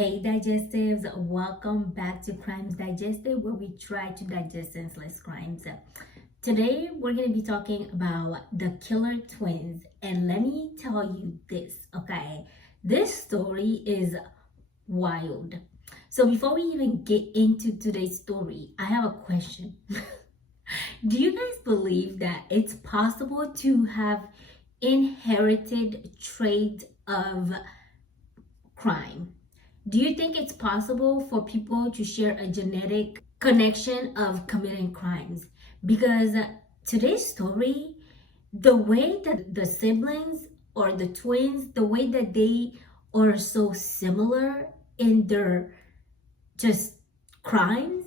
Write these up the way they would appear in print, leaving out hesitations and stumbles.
Hey Digestives, welcome back to Crimes Digested, where we try to digest senseless crimes. Today we're going to be talking about the killer twins, and let me tell you this, okay? This story is wild. So before we even get into today's story, I have a question. Do you guys believe that it's possible to have inherited traits of crime? Do you think it's possible for people to share a genetic connection of committing crimes? Because today's story, the way that the siblings or the twins, the way that they are so similar in their just crimes,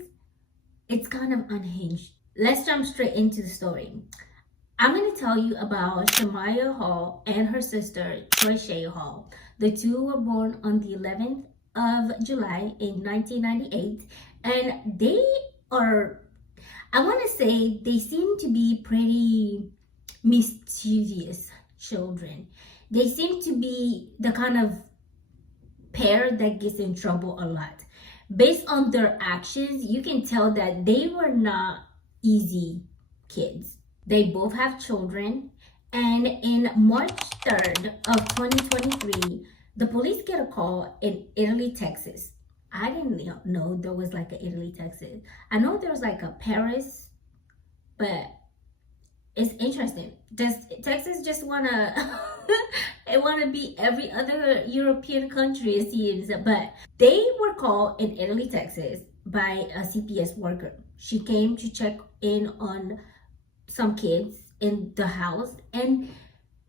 it's kind of unhinged. Let's jump straight into the story. I'm going to tell you about Shamaiya Hall and her sister, Troyshaye Hall. The two were born on the 11th of July in 1998, and they are, I want to say, they seem to be pretty mischievous children. They seem to be the kind of pair that gets in trouble a lot. Based on their actions, you can tell that they were not easy kids. They both have children, and in March 3rd of 2023, the police get a call in Italy, Texas. I didn't know there was like a Italy, Texas. I know there's like a Paris, but it's interesting. Does Texas just wanna it wanna be every other European country, it seems? But they were called in Italy, Texas by a CPS worker. She came to check in on some kids in the house, and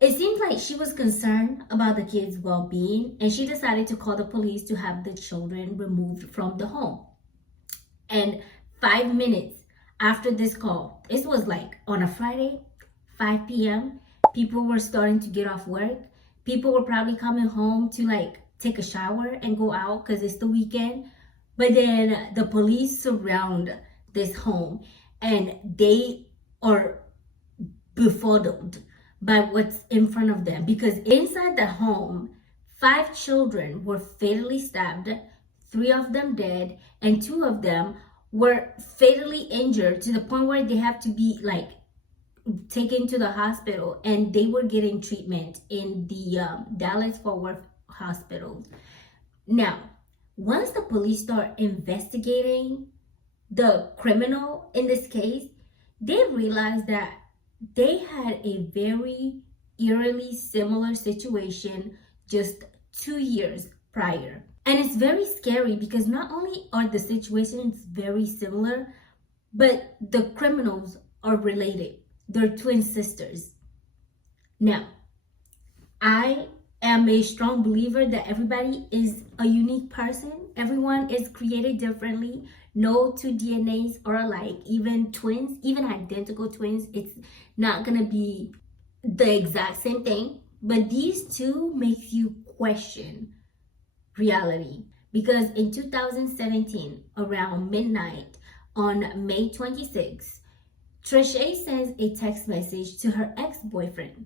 it seems like she was concerned about the kids' well-being, and she decided to call the police to have the children removed from the home. And 5 minutes after this call, this was like on a Friday, 5 p.m., people were starting to get off work. People were probably coming home to like take a shower and go out because it's the weekend. But then the police surround this home, and they are befuddled by what's in front of them, because inside the home, 5 children were fatally stabbed, 3 of them dead, and 2 of them were fatally injured to the point where they have to be like taken to the hospital, and they were getting treatment in the Dallas-Fort Worth hospitals. Now, once the police start investigating the criminal in this case, they realized that they had a very eerily similar situation just 2 years prior. And it's very scary because not only are the situations very similar, but the criminals are related. They're twin sisters. Now, I am a strong believer that everybody is a unique person. Everyone is created differently. No 2 DNAs are alike. Even twins, even identical twins, it's not gonna be the exact same thing. But these two make you question reality. Because in 2017, around midnight on May 26th, Troyshaye sends a text message to her ex-boyfriend,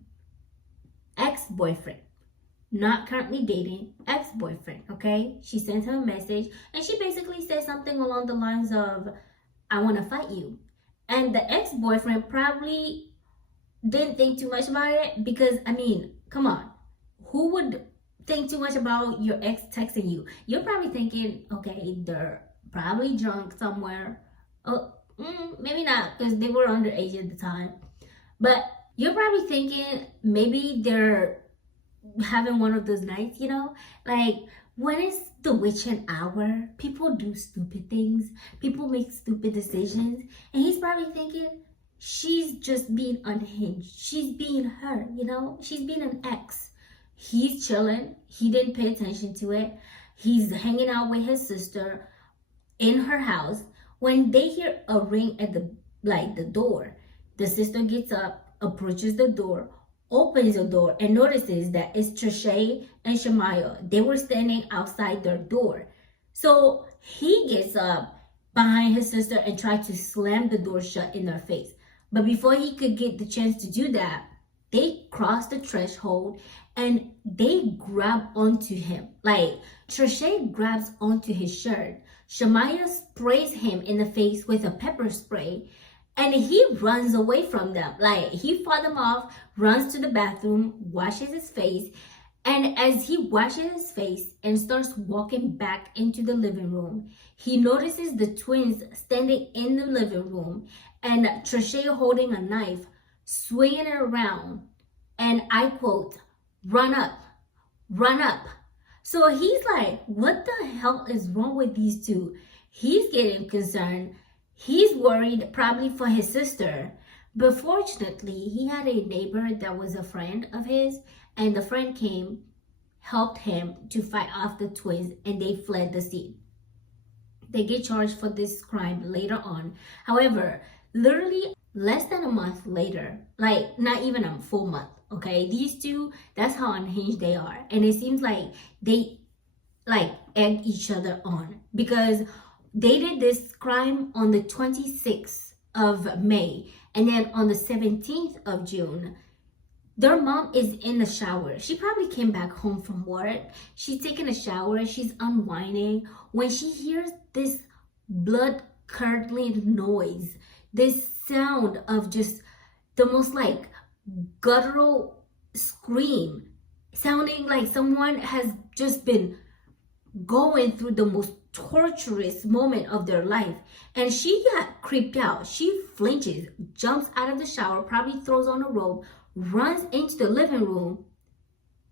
not currently dating, ex-boyfriend, okay? She sent him a message, and she basically said something along the lines of, I want to fight you. And the ex-boyfriend probably didn't think too much about it, because, I mean, come on. Who would think too much about your ex texting you? You're probably thinking, okay, they're probably drunk somewhere. Oh, maybe not, because they were underage at the time. But you're probably thinking maybe they're having one of those nights, like when it's the witching hour, people do stupid things, people make stupid decisions, and he's probably thinking she's just being unhinged, she's being her, she's being an ex. He's chilling, he didn't pay attention to it, he's hanging out with his sister in her house when they hear a ring at the door. The sister gets up, approaches the door, opens the door, and notices that it's Troyshaye and Shamaiya. They were standing outside their door. So he gets up behind his sister and tries to slam the door shut in their face. But before he could get the chance to do that, they cross the threshold and they grab onto him. Like, Troyshaye grabs onto his shirt. Shamaiya sprays him in the face with a pepper spray, and he runs away from them. Like, he fought them off, runs to the bathroom, washes his face, and as he washes his face and starts walking back into the living room, he notices the twins standing in the living room and Troyshaye holding a knife, swinging it around, and I quote, "Run up, run up." So he's like, what the hell is wrong with these two? He's getting concerned. He's worried probably for his sister. But fortunately, he had a neighbor that was a friend of his, and the friend came, helped him to fight off the twins, and they fled the scene. They get charged for this crime later on. However, literally less than a month later, like not even a full month, okay, these two, that's how unhinged they are. And it seems like they like egg each other on, because they did this crime on the 26th of May, and then on the 17th of June, their mom is in the shower. She probably came back home from work. She's taking a shower. She's unwinding when she hears this blood-curdling noise, this sound of just the most like guttural scream, sounding like someone has just been going through the most torturous moment of their life. And she got creeped out. She flinches, jumps out of the shower, probably throws on a robe, runs into the living room,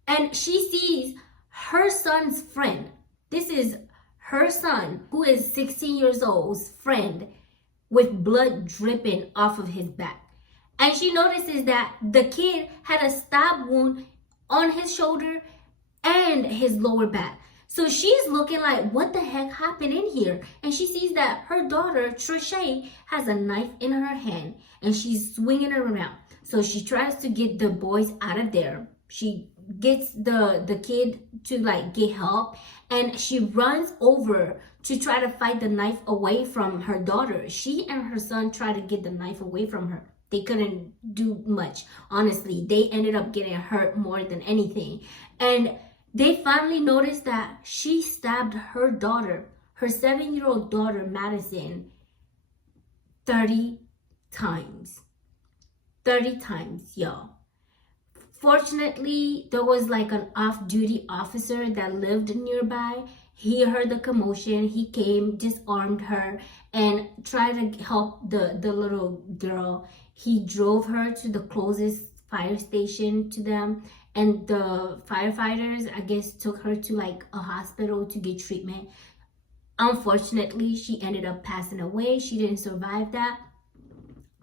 and she sees her son's friend. This is her son, who is 16 years old's friend, with blood dripping off of his back. And she notices that the kid had a stab wound on his shoulder and his lower back. So she's looking like, what the heck happened in here? And she sees that her daughter, Troyshaye, has a knife in her hand and she's swinging it around. So she tries to get the boys out of there. She gets the kid to like get help, and she runs over to try to fight the knife away from her daughter. She and her son try to get the knife away from her. They couldn't do much. Honestly, they ended up getting hurt more than anything. And they finally noticed that she stabbed her daughter, her 7-year-old daughter, Madison, 30 times. 30 times, y'all. Fortunately, there was like an off-duty officer that lived nearby. He heard the commotion. He came, disarmed her, and tried to help the little girl. He drove her to the closest fire station to them, and the firefighters, I guess, took her to like a hospital to get treatment. Unfortunately, she ended up passing away. She didn't survive that,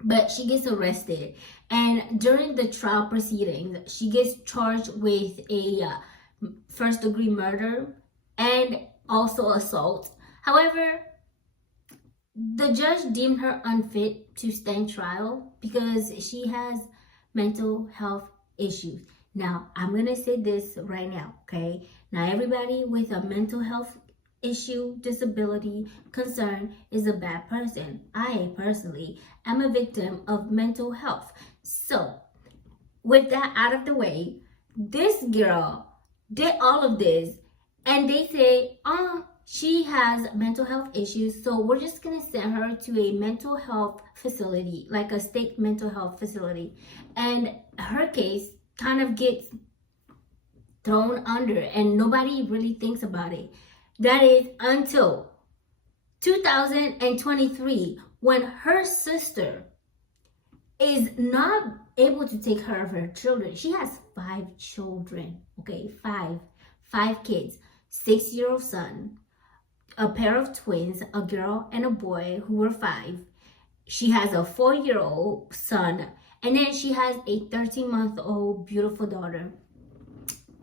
but she gets arrested. And during the trial proceedings, she gets charged with a first-degree murder and also assault. However, the judge deemed her unfit to stand trial because she has mental health issues. Now, I'm going to say this right now, okay? Now, everybody with a mental health issue, disability, concern is a bad person. I personally am a victim of mental health. So, with that out of the way, this girl did all of this, and they say, she has mental health issues, so we're just gonna send her to a mental health facility, like a state mental health facility. And her case kind of gets thrown under, and nobody really thinks about it. That is until 2023, when her sister is not able to take care of her children. She has 5 children, okay? Five kids, 6-year-old son, a pair of twins, a girl and a boy who were 5. She has a 4-year-old son, and then she has a 13-month-old beautiful daughter.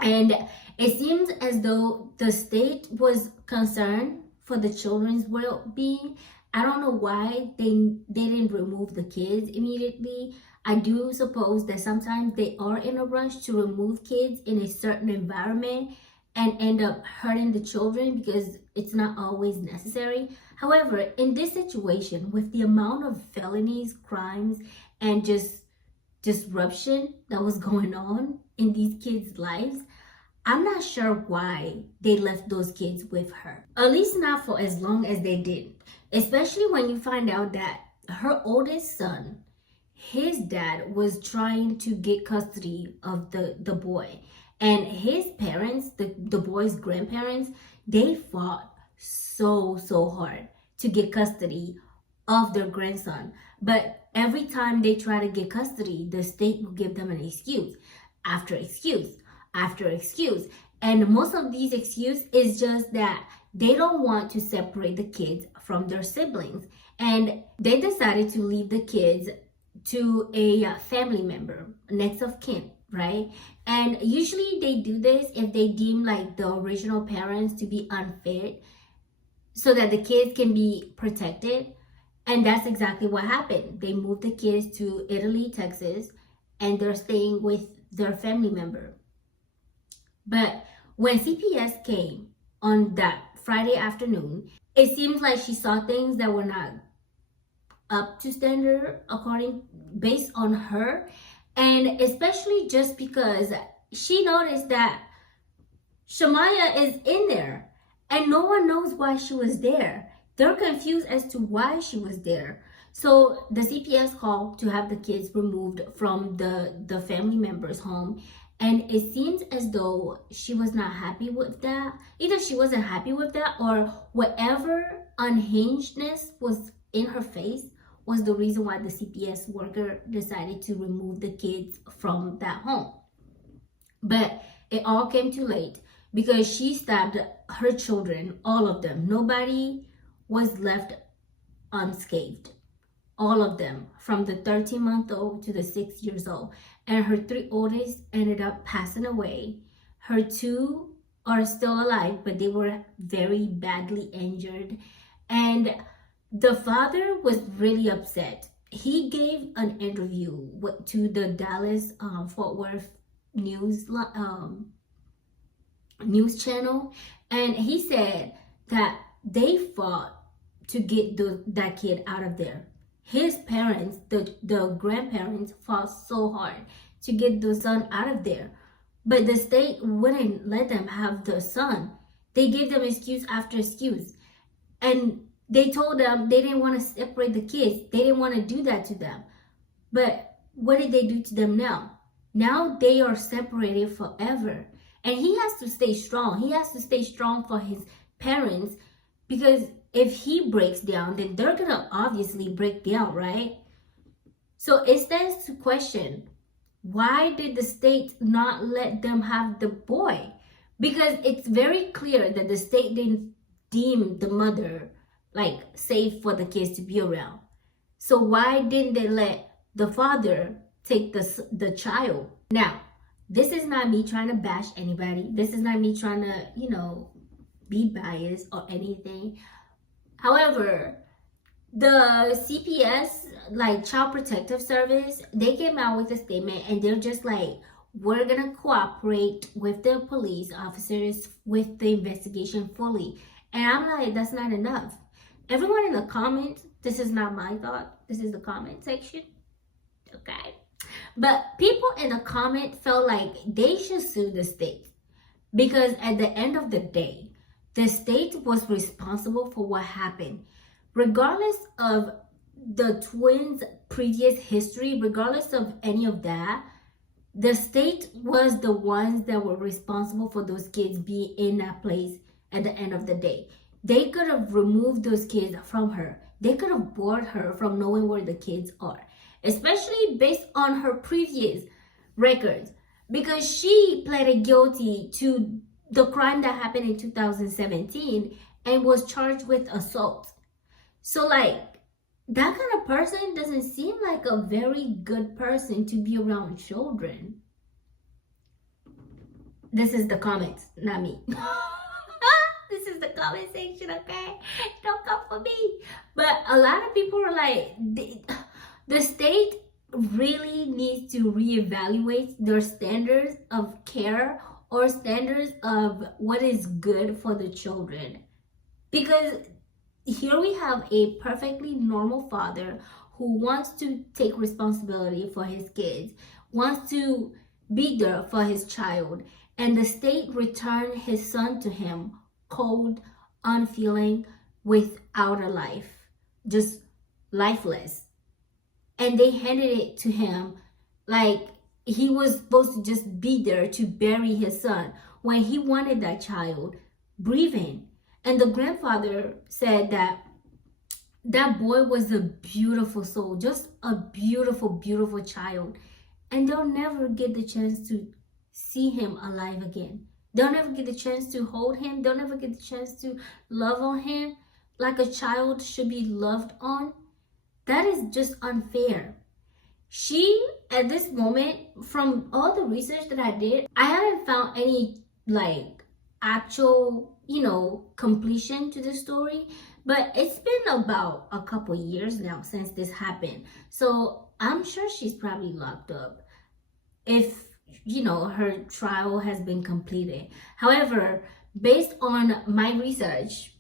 And it seems as though the state was concerned for the children's well-being. I don't know why they didn't remove the kids immediately. I do suppose that sometimes they are in a rush to remove kids in a certain environment and end up hurting the children because it's not always necessary. However, in this situation, with the amount of felonies, crimes, and just disruption that was going on in these kids' lives, I'm not sure why they left those kids with her. At least not for as long as they did. Especially when you find out that her oldest son, his dad was trying to get custody of the boy. And his parents, the boy's grandparents, they fought so hard to get custody of their grandson. But every time they try to get custody, the state will give them an excuse after excuse after excuse. And most of these excuses is just that they don't want to separate the kids from their siblings. And they decided to leave the kids to a family member, next of kin, right? And usually they do this if they deem like the original parents to be unfit so that the kids can be protected. And that's exactly what happened. They moved the kids to Italy, Texas, and they're staying with their family member. But when CPS came on that Friday afternoon, it seems like she saw things that were not up to standard based on her, and especially just because she noticed that Shamaiya is in there and no one knows why she was there. They're confused as to why she was there. So the CPS called to have the kids removed from the family member's home. And it seems as though she was not happy with that. Either she wasn't happy with that, or whatever unhingedness was in her face was the reason why the CPS worker decided to remove the kids from that home. But it all came too late because she stabbed her children, all of them. Nobody was left unscathed. All of them, from the 13-month-old to the 6 years old. And her 3 oldest ended up passing away. Her 2 are still alive, but they were very badly injured. And the father was really upset. He gave an interview to the Dallas Fort Worth news channel, and he said that they fought to get that kid out of there. His parents, the grandparents, fought so hard to get the son out of there. But the state wouldn't let them have the son. They gave them excuse after excuse. And they told them they didn't want to separate the kids. They didn't want to do that to them. But what did they do to them now? Now they are separated forever. And he has to stay strong. He has to stay strong for his parents, because if he breaks down, then they're going to obviously break down, right? So it stands to question, why did the state not let them have the boy? Because it's very clear that the state didn't deem the mother like safe for the kids to be around. So why didn't they let the father take the child? Now, this is not me trying to bash anybody. This is not me trying to, be biased or anything. However, the CPS, like Child Protective Service, they came out with a statement and they're just like, we're gonna cooperate with the police officers with the investigation fully. And I'm like, that's not enough. Everyone in the comments, this is not my thought, this is the comment section, okay? But people in the comment felt like they should sue the state, because at the end of the day, the state was responsible for what happened. Regardless of the twins' previous history, regardless of any of that, the state was the ones that were responsible for those kids being in that place at the end of the day. They could have removed those kids from her. They could have barred her from knowing where the kids are, especially based on her previous records, because she pleaded guilty to the crime that happened in 2017 and was charged with assault. So like, that kind of person doesn't seem like a very good person to be around children. This is the comments, not me. This is the comment section, okay? Don't come for me. But a lot of people are like, the state really needs to reevaluate their standards of care or standards of what is good for the children. Because here we have a perfectly normal father who wants to take responsibility for his kids, wants to be there for his child, and the state returned his son to him, cold, unfeeling, without a life, just lifeless. And they handed it to him like he was supposed to just be there to bury his son when he wanted that child breathing. And the grandfather said that that boy was a beautiful soul, just a beautiful, beautiful child. And they'll never get the chance to see him alive again. They'll never get the chance to hold him. They'll never get the chance to love on him like a child should be loved on. That is just unfair. She, at this moment, from all the research that I did, I haven't found any like actual, completion to the story. But it's been about a couple years now since this happened. So I'm sure she's probably locked up if, her trial has been completed. However, based on my research,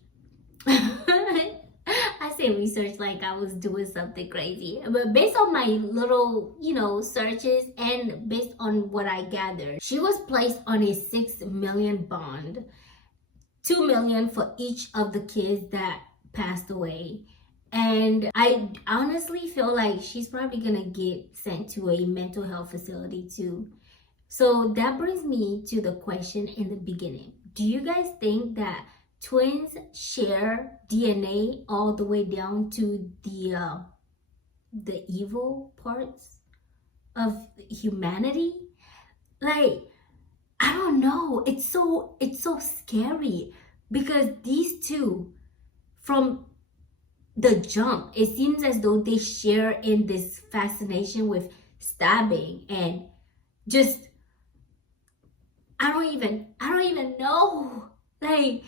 I say research like I was doing something crazy, but based on my little, searches and based on what I gathered, she was placed on a $6 million bond, $2 million for each of the kids that passed away. And I honestly feel like she's probably gonna get sent to a mental health facility too. So that brings me to the question in the beginning. Do you guys think that twins share DNA all the way down to the evil parts of humanity? Like, I don't know. It's so scary because these two, from the jump, it seems as though they share in this fascination with stabbing and just I don't even know. Like,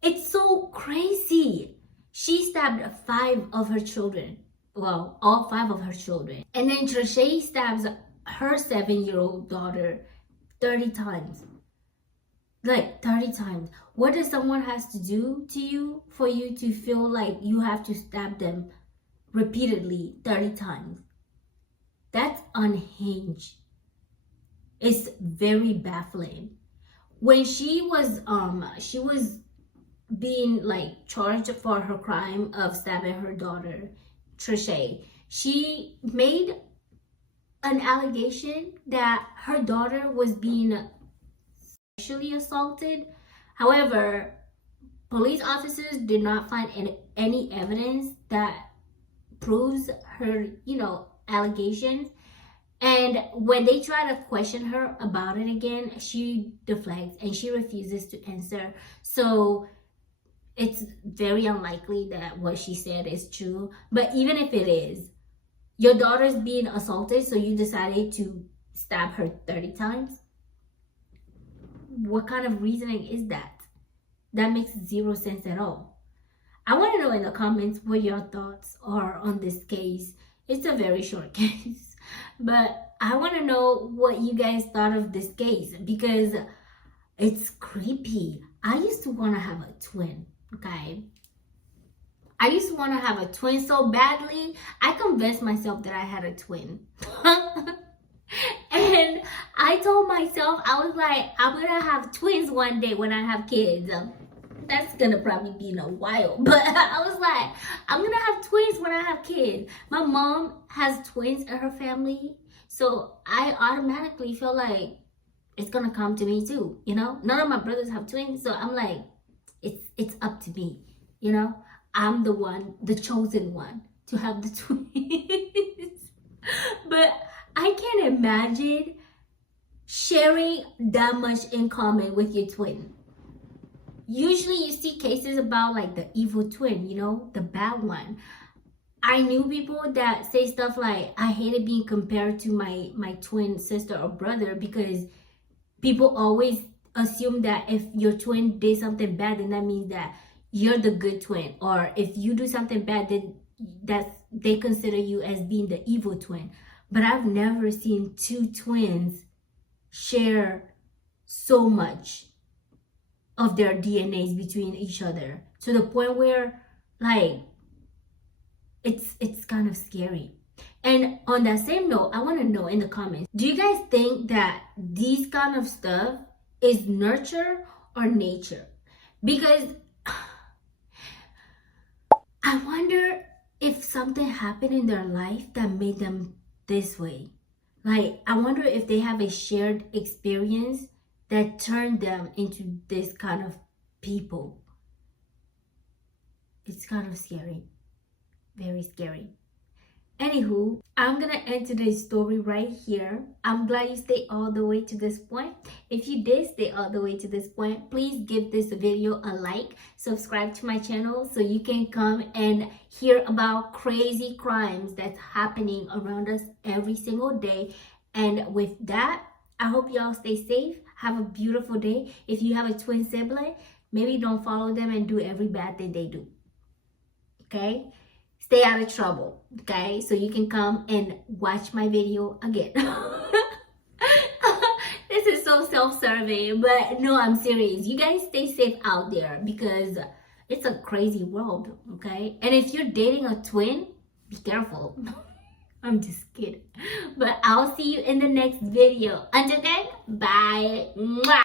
it's so crazy. She stabbed 5 of her children. Well, all 5 of her children. And then Troyshaye stabs her 7-year-old daughter 30 times. Like 30 times. What does someone has to do to you for you to feel like you have to stab them repeatedly 30 times? That's unhinged. It's very baffling. When she was being like charged for her crime of stabbing her daughter, Troyshaye, she made an allegation that her daughter was being sexually assaulted. However, police officers did not find any evidence that proves her, allegations. And when they try to question her about it again, she deflects and she refuses to answer. So it's very unlikely that what she said is true. But even if it is, your daughter's being assaulted, so you decided to stab her 30 times? What kind of reasoning is that? That makes 0 sense at all. I want to know in the comments what your thoughts are on this case. It's a very short case, but I want to know what you guys thought of this case because it's creepy. I used to want to have a twin, okay? I used to want to have a twin so badly, I convinced myself that I had a twin. And I told myself, I was like, I'm going to have twins one day when I have kids. That's going to probably be in a while. But I was like, I'm going to have twins when I have kids. My mom has twins in her family. So I automatically feel like it's going to come to me too, None of my brothers have twins. So I'm like, it's up to me, I'm the one, the chosen one to have the twins. But I can't imagine sharing that much in common with your twin. Usually you see cases about like the evil twin, the bad one. I knew people that say stuff like, I hated being compared to my twin sister or brother because people always assume that if your twin did something bad, then that means that you're the good twin. Or if you do something bad, then they consider you as being the evil twin. But I've never seen 2 twins share so much of their DNAs between each other to the point where, like, it's kind of scary. And on that same note, I want to know in the comments, do you guys think that these kind of stuff is nurture or nature? Because I wonder if something happened in their life that made them this way. Like, I wonder if they have a shared experience that turned them into this kind of people. It's kind of scary. Very scary. Anywho, I'm gonna end today's story right here. I'm glad you stayed all the way to this point. If you did stay all the way to this point, please give this video a like, subscribe to my channel so you can come and hear about crazy crimes that's happening around us every single day. And with that, I hope y'all stay safe. Have a beautiful day. If you have a twin sibling, maybe don't follow them and do every bad thing they do. Okay? Stay out of trouble, okay? So you can come and watch my video again. This is so self-serving, but no, I'm serious. You guys stay safe out there because it's a crazy world, okay? And if you're dating a twin, be careful. I'm just kidding. But I'll see you in the next video. Until then, bye. Mwah.